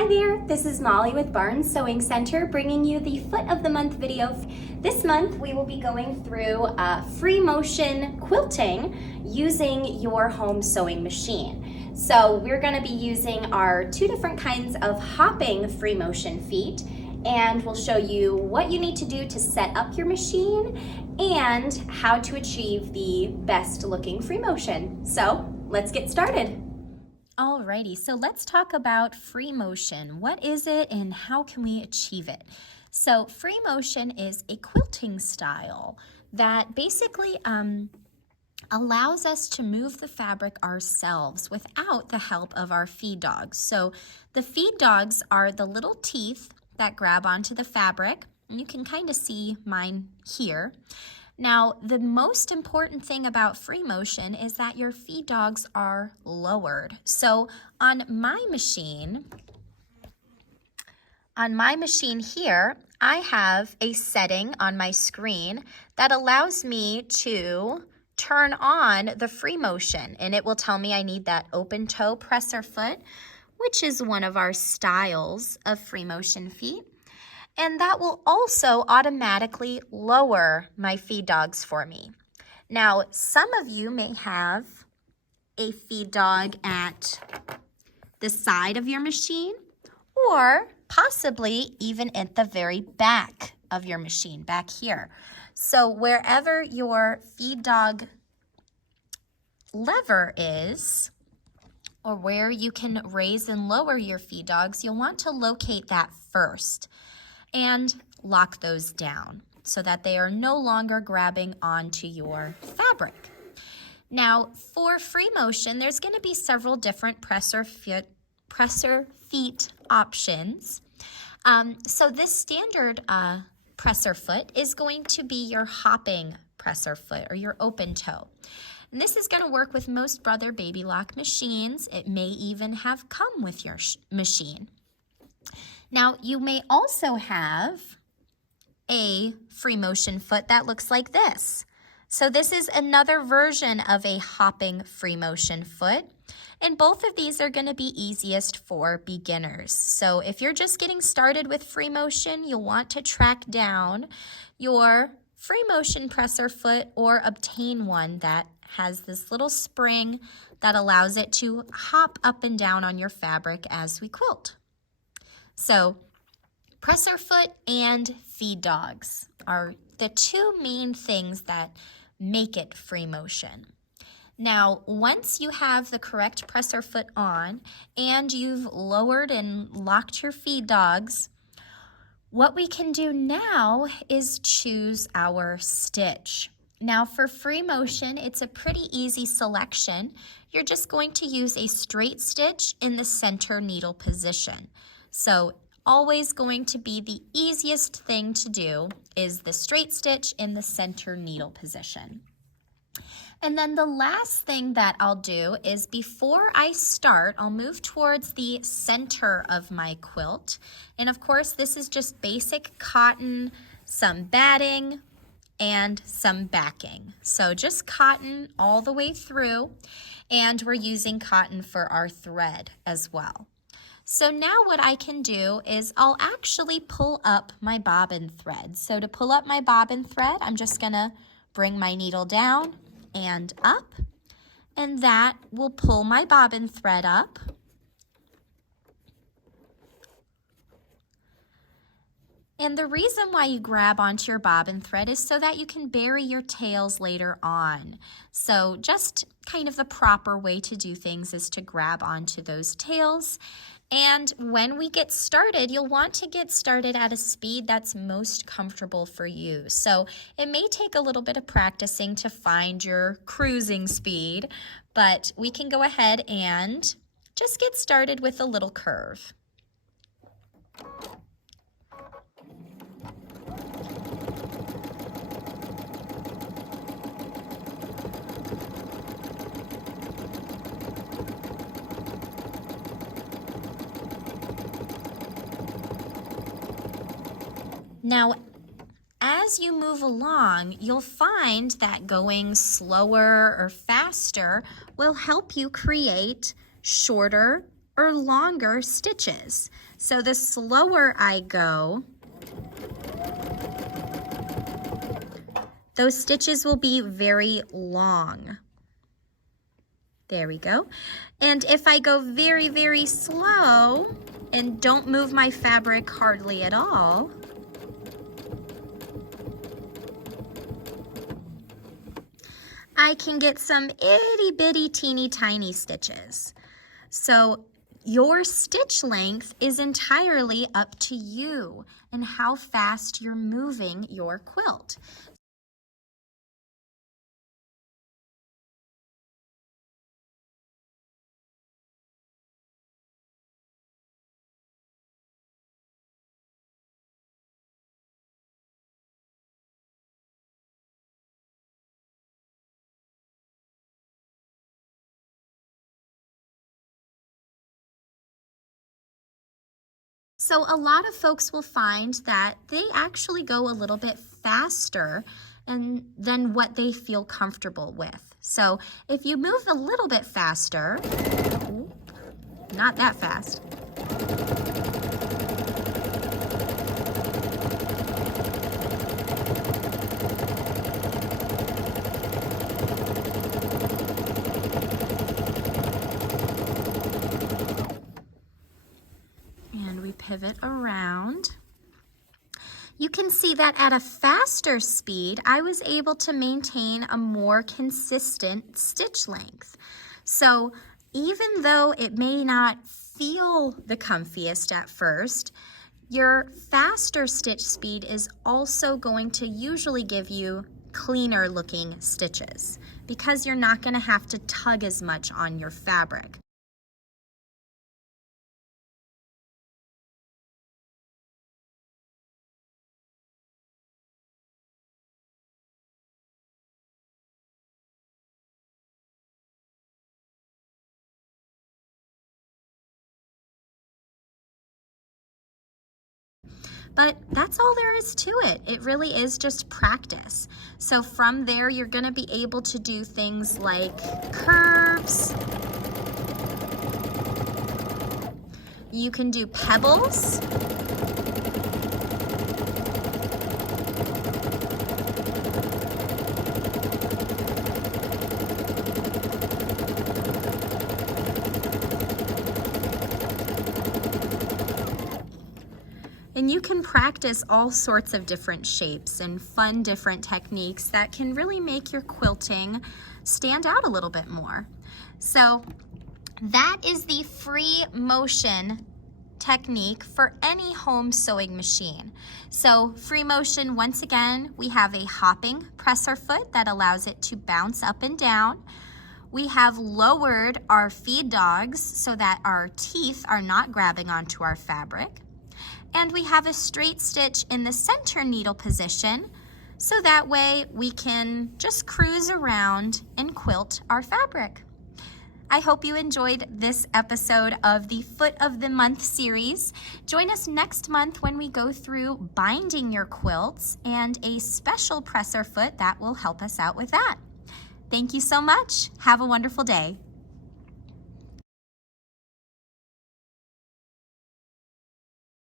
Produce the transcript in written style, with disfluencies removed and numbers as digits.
Hi there, this is Molly with Barnes Sewing Center bringing you the Foot of the Month video. This month we will be going through free motion quilting using your home sewing machine. So we're going to be using our two different kinds of hopping free motion feet, and we'll show you what you need to do to set up your machine and how to achieve the best looking free motion. So let's get started. Alrighty, so let's talk about free motion. What is it and how can we achieve it? So free motion is a quilting style that basically allows us to move the fabric ourselves without the help of our feed dogs. So the feed dogs are the little teeth that grab onto the fabric, and you can kind of see mine here. Now, the most important thing about free motion is that your feed dogs are lowered. So on my machine here, I have a setting on my screen that allows me to turn on the free motion, and it will tell me I need that open toe presser foot, which is one of our styles of free motion feet. And that will also automatically lower my feed dogs for me. Now, some of you may have a feed dog at the side of your machine, or possibly even at the very back of your machine, back here. So wherever your feed dog lever is, or where you can raise and lower your feed dogs, you'll want to locate that first and lock those down so that they are no longer grabbing onto your fabric. Now, for free motion, there's going to be several different presser feet options. So this standard presser foot is going to be your hopping presser foot or your open toe. And this is going to work with most Brother Baby Lock machines. It may even have come with your machine. Now, you may also have a free motion foot that looks like this. So this is another version of a hopping free motion foot, and both of these are going to be easiest for beginners. So if you're just getting started with free motion, you'll want to track down your free motion presser foot or obtain one that has this little spring that allows it to hop up and down on your fabric as we quilt. So presser foot and feed dogs are the two main things that make it free motion. Now, once you have the correct presser foot on and you've lowered and locked your feed dogs, what we can do now is choose our stitch. Now, for free motion, it's a pretty easy selection. You're just going to use a straight stitch in the center needle position. So always going to be the easiest thing to do is the straight stitch in the center needle position. And then the last thing that I'll do is before I start, I'll move towards the center of my quilt. And of course, this is just basic cotton, some batting, and some backing. So just cotton all the way through, and we're using cotton for our thread as well. So now what I can do is I'll actually pull up my bobbin thread. So to pull up my bobbin thread, I'm just gonna bring my needle down and up, and that will pull my bobbin thread up. And the reason why you grab onto your bobbin thread is so that you can bury your tails later on. So just kind of the proper way to do things is to grab onto those tails. And when we get started, you'll want to get started at a speed that's most comfortable for you. So it may take a little bit of practicing to find your cruising speed, but we can go ahead and just get started with a little curve. Now, as you move along, you'll find that going slower or faster will help you create shorter or longer stitches. So the slower I go, those stitches will be very long. There we go. And if I go very, very slow and don't move my fabric hardly at all, I can get some itty bitty teeny tiny stitches. So your stitch length is entirely up to you and how fast you're moving your quilt. So a lot of folks will find that they actually go a little bit faster than what they feel comfortable with. So if you move a little bit faster, not that fast, and we pivot around, you can see that at a faster speed, I was able to maintain a more consistent stitch length. So even though it may not feel the comfiest at first, your faster stitch speed is also going to usually give you cleaner looking stitches because you're not going to have to tug as much on your fabric. But that's all there is to it. It really is just practice. So from there, you're going to be able to do things like curves. You can do pebbles. And you can practice all sorts of different shapes and fun different techniques that can really make your quilting stand out a little bit more. So that is the free motion technique for any home sewing machine. So free motion, once again, we have a hopping presser foot that allows it to bounce up and down. We have lowered our feed dogs so that our teeth are not grabbing onto our fabric. And we have a straight stitch in the center needle position, so that way we can just cruise around and quilt our fabric. I hope you enjoyed this episode of the Foot of the Month series. Join us next month when we go through binding your quilts and a special presser foot that will help us out with that. Thank you so much. Have a wonderful day.